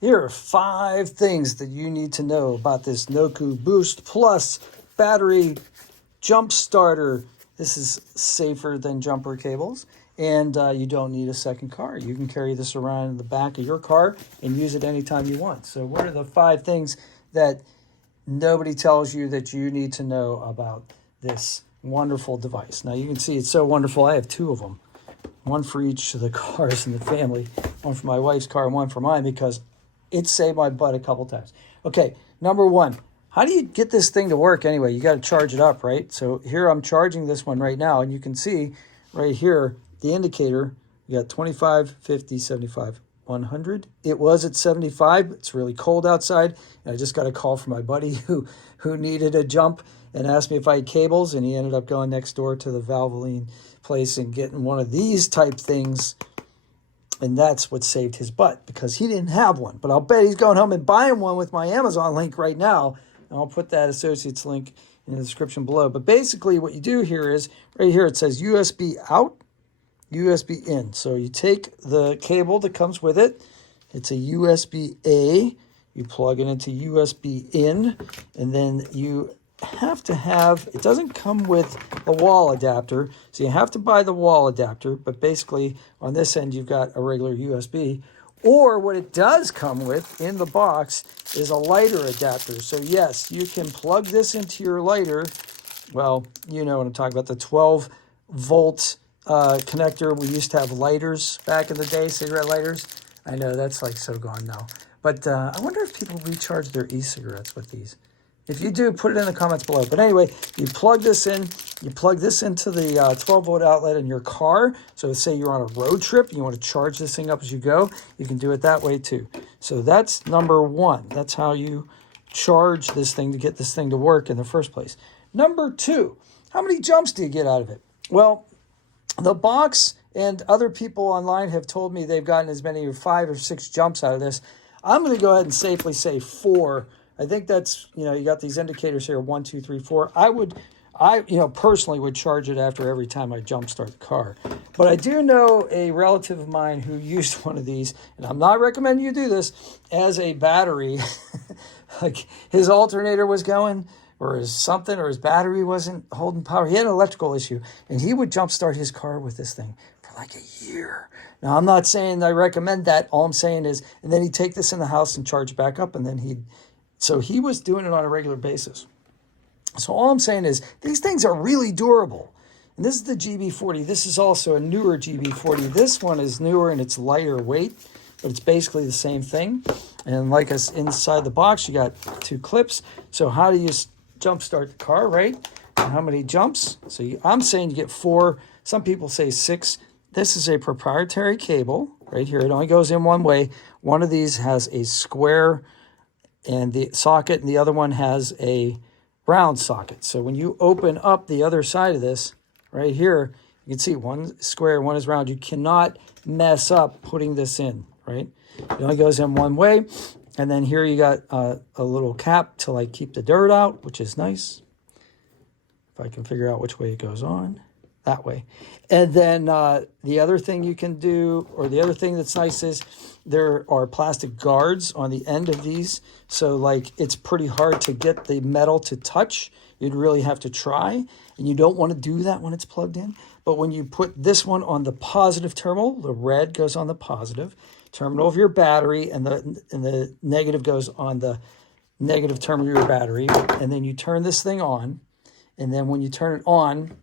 Here are 5 things that you need to know about this NOCO Boost Plus battery jump starter. This is safer than jumper cables, and you don't need a second car. You can carry this around in the back of your car and use it anytime you want. So what are the 5 things that nobody tells you that you need to know about this wonderful device? Now you can see it's so wonderful. I have 2 of them, one for each of the cars in the family, one for my wife's car and one for mine, because it saved my butt a couple times. Okay, number 1, how do you get this thing to work anyway? You got to charge it up, right? So here I'm charging this one right now, and you can see right here the indicator. You got 25, 50, 75, 100. It was at 75. It's really cold outside, and I just got a call from my buddy who needed a jump and asked me if I had cables, and he ended up going next door to the Valvoline place and getting one of these type things. And that's what saved his butt, because he didn't have one. But I'll bet he's going home and buying one with my Amazon link right now. And I'll put that associates link in the description below. But basically what you do here is, right here it says USB out, USB in. So you take the cable that comes with it. It's a USB-A. You plug it into USB in. And then you have to have, it doesn't come with a wall adapter, so you have to buy the wall adapter, but basically on this end you've got a regular USB. Or what it does come with in the box is a lighter adapter. So yes, you can plug this into your lighter. Well, you know what I'm talking about, the 12 volt connector. We used to have lighters back in the day, cigarette lighters. I know that's like so gone now, but I wonder if people recharge their e-cigarettes with these. If you do, put it in the comments below. But anyway, you plug this in. You plug this into the 12-volt outlet in your car. So say you're on a road trip, you want to charge this thing up as you go, you can do it that way too. So that's number 1. That's how you charge this thing to get this thing to work in the first place. Number 2, how many jumps do you get out of it? Well, the box and other people online have told me they've gotten as many as 5 or 6 jumps out of this. I'm going to go ahead and safely say 4. I think that's, you got these indicators here, 1, 2, 3, 4. I personally would charge it after every time I jump start the car. But I do know a relative of mine who used one of these, and I'm not recommending you do this, as a battery. Like his alternator was going, or his battery wasn't holding power. He had an electrical issue, and he would jump start his car with this thing for like a year. Now, I'm not saying I recommend that. All I'm saying is, and then he'd take this in the house and charge it back up, and then so he was doing it on a regular basis. So all I'm saying is these things are really durable. And this is the GB40. This is also a newer GB40. This one is newer and it's lighter weight, but it's basically the same thing. And like us inside the box, you got 2 clips. So how do you jump start the car, right? And how many jumps? So I'm saying you get 4. Some people say 6. This is a proprietary cable right here. It only goes in one way. One of these has a square and the socket, and the other one has a round socket. So when you open up the other side of this right here, you can see one is square, one is round. You cannot mess up putting this in, right? It only goes in one way. And then here you got a little cap to like keep the dirt out, which is nice. If I can figure out which way it goes on. That way. And then the other thing you can do, or the other thing that's nice, is there are plastic guards on the end of these. So like it's pretty hard to get the metal to touch. You'd really have to try. And you don't want to do that when it's plugged in. But when you put this one on the positive terminal, the red goes on the positive terminal of your battery, and the negative goes on the negative terminal of your battery. And then you turn this thing on. And then when you turn it on,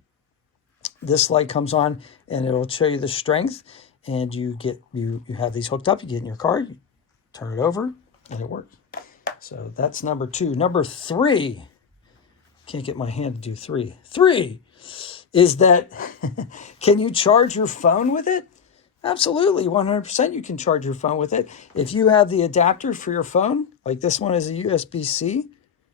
this light comes on and it'll show you the strength, and you have these hooked up. You get in your car, you turn it over, and it works. So that's number 2. Number 3, can't get my hand to do 3. 3 is that can you charge your phone with it? Absolutely, 100% you can charge your phone with it. If you have the adapter for your phone, like this one is a USB-C,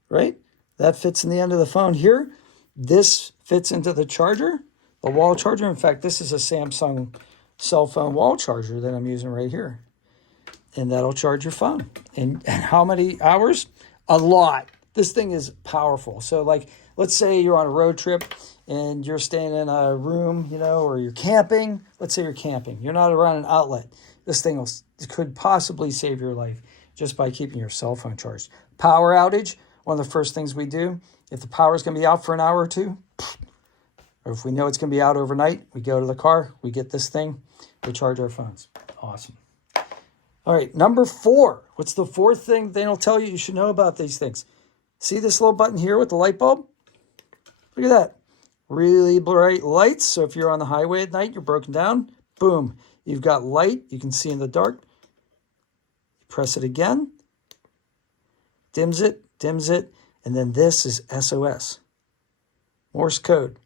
right? That fits in the end of the phone here. This fits into the charger. A wall charger. In fact, this is a Samsung cell phone wall charger that I'm using right here. And that'll charge your phone. And how many hours? A lot. This thing is powerful. So like, let's say you're on a road trip and you're staying in a room, or you're camping. Let's say you're camping. You're not around an outlet. This thing could possibly save your life. just by keeping your cell phone charged. Power outage, one of the first things we do, if the power is going to be out for an hour or two, or if we know it's going to be out overnight, we go to the car, we get this thing, we charge our phones. Awesome. All right, number 4. What's the 4th thing they don't tell you you should know about these things? See this little button here with the light bulb? Look at that. Really bright lights. So if you're on the highway at night, you're broken down, boom, you've got light. You can see in the dark. Press it again. Dims it, and then this is SOS. Morse code.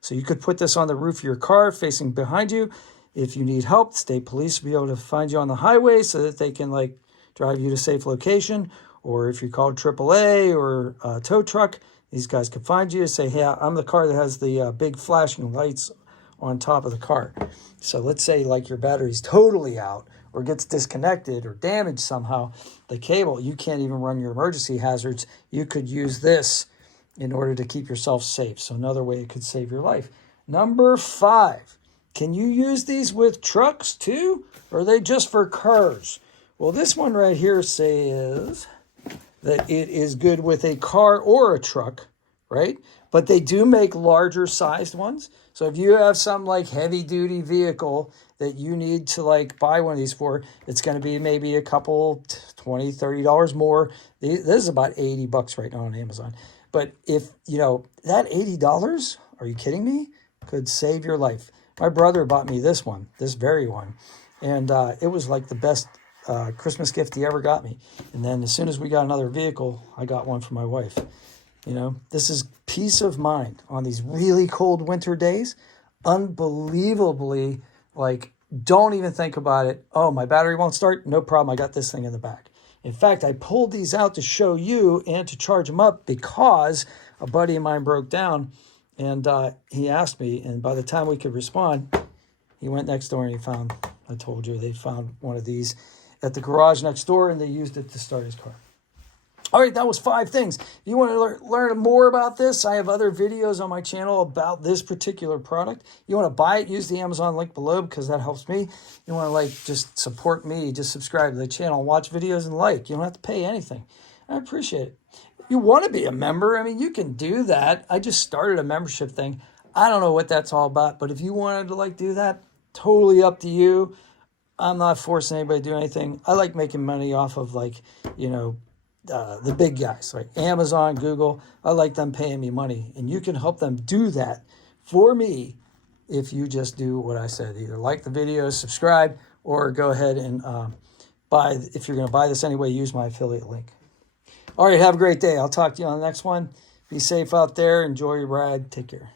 So you could put this on the roof of your car facing behind you. If you need help, state police will be able to find you on the highway so that they can like drive you to a safe location. Or if you call AAA or a tow truck, these guys can find you and say, hey, I'm the car that has the big flashing lights on top of the car. So let's say like your battery's totally out or gets disconnected or damaged somehow, the cable, you can't even run your emergency hazards. You could use this in order to keep yourself safe. So another way it could save your life. Number 5, can you use these with trucks too? Or are they just for cars? Well, this one right here says that it is good with a car or a truck, right? But they do make larger sized ones. So if you have some like heavy duty vehicle that you need to like buy one of these for, it's going to be maybe a couple, $20, $30 more. This is about $80 right now on Amazon. But if, you know, that $80, are you kidding me? Could save your life. My brother bought me this one, this very one. And it was like the best Christmas gift he ever got me. And then as soon as we got another vehicle, I got one for my wife. You know, this is peace of mind on these really cold winter days. Unbelievably, like, don't even think about it. Oh, my battery won't start. No problem. I got this thing in the back. In fact, I pulled these out to show you and to charge them up because a buddy of mine broke down and he asked me. And by the time we could respond, he went next door and he found, I told you, they found one of these at the garage next door and they used it to start his car. All right, that was 5 things. If you want to learn more about this, I have other videos on my channel about this particular product. You want to buy it, use the Amazon link below because that helps me. You want to like just support me, just subscribe to the channel, watch videos and like. You don't have to pay anything. I appreciate it. You want to be a member, I mean, you can do that. I just started a membership thing. I don't know what that's all about, but if you wanted to like do that, totally up to you. I'm not forcing anybody to do anything. I like making money off of like, you know, the big guys like Amazon, Google. I like them paying me money, and you can help them do that for me if you just do what I said. Either like the video, subscribe, or go ahead and buy. If you're going to buy this anyway, use my affiliate link. All right, have a great day. I'll talk to you on the next one. Be safe out there. Enjoy your ride. Take care.